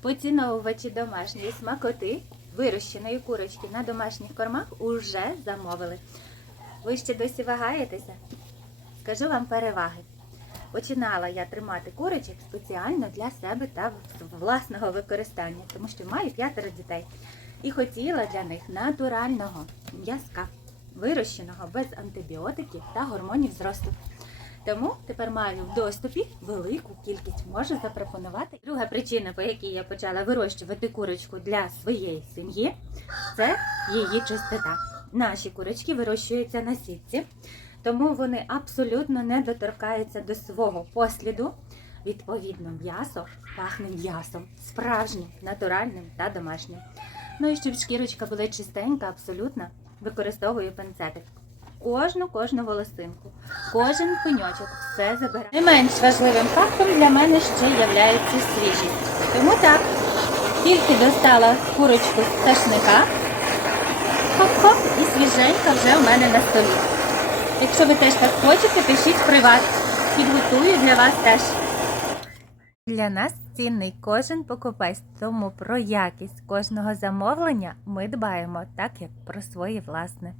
Поціновувачі домашньої смакоти, вирощеної курочки на домашніх кормах уже замовили. Ви ще досі вагаєтеся? Скажу вам переваги. Починала я тримати курочок спеціально для себе та власного використання, тому що маю п'ятеро дітей. І хотіла для них натурального м'язка, вирощеного без антибіотиків та гормонів зросту. Тому тепер маю в доступі велику кількість, можу запропонувати. Друга причина, по якій я почала вирощувати курочку для своєї сім'ї, це її чистота. Наші курочки вирощуються на сітці, тому вони абсолютно не доторкаються до свого посліду. Відповідно, м'ясо пахне м'ясом, справжнім, натуральним та домашнім. Ну і щоб шкірочка була чистенька, абсолютно, використовую пинцетик. Кожну кожну волосинку, кожен пеньочок, все забираю. Не менш важливим фактом для мене ще є свіжість. Тому так, тільки достала курочку з пташника, хоп-хоп, і свіженька вже у мене на столі. Якщо ви теж так хочете, пишіть приват. Підготую для вас теж. Для нас цінний кожен покупець, тому про якість кожного замовлення ми дбаємо так, як про своє власне.